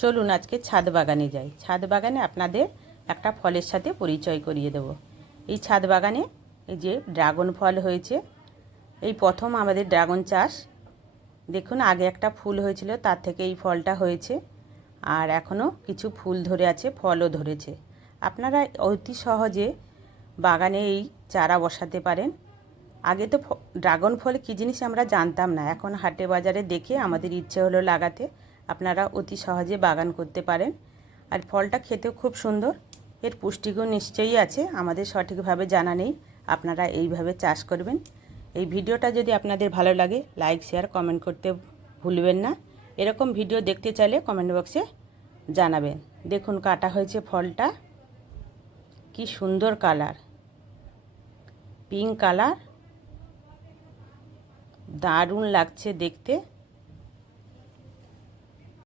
চলুন আজকে ছাদ বাগানে যাই। ছাদ বাগানে আপনাদের একটা ফলের সাথে পরিচয় করিয়ে দেব। এই ছাদ বাগানে এই যে ড্রাগন ফল হয়েছে, এই প্রথম আমাদের ড্রাগন চাষ। দেখুন আগে একটা ফুল হয়েছিল, তার থেকে এই ফলটা হয়েছে, আর এখনও কিছু ফুল ধরে আছে, ফলও ধরেছে। আপনারা অতি সহজে বাগানে এই চারা বসাতে পারেন। আগে তো ড্রাগন ফল কী জিনিস আমরা জানতাম না, এখন হাটে বাজারে দেখে আমাদের ইচ্ছে হলো লাগাতে। আপনারা অতি সহজে বাগান করতে পারেন। আর ফলটা খেতেও খুব সুন্দর, এর পুষ্টিগুণ নিশ্চয়ই আছে, আমাদের সঠিকভাবে জানা নেই। আপনারা এইভাবে চাষ করবেন। এই ভিডিওটা যদি আপনাদের ভালো লাগে, লাইক শেয়ার কমেন্ট করতে ভুলবেন না। এরকম ভিডিও দেখতে চাইলে কমেন্ট বক্সে জানাবেন। দেখুন কাটা হয়েছে ফলটা, কি সুন্দর কালার, পিঙ্ক কালার, দারুণ লাগছে দেখতে।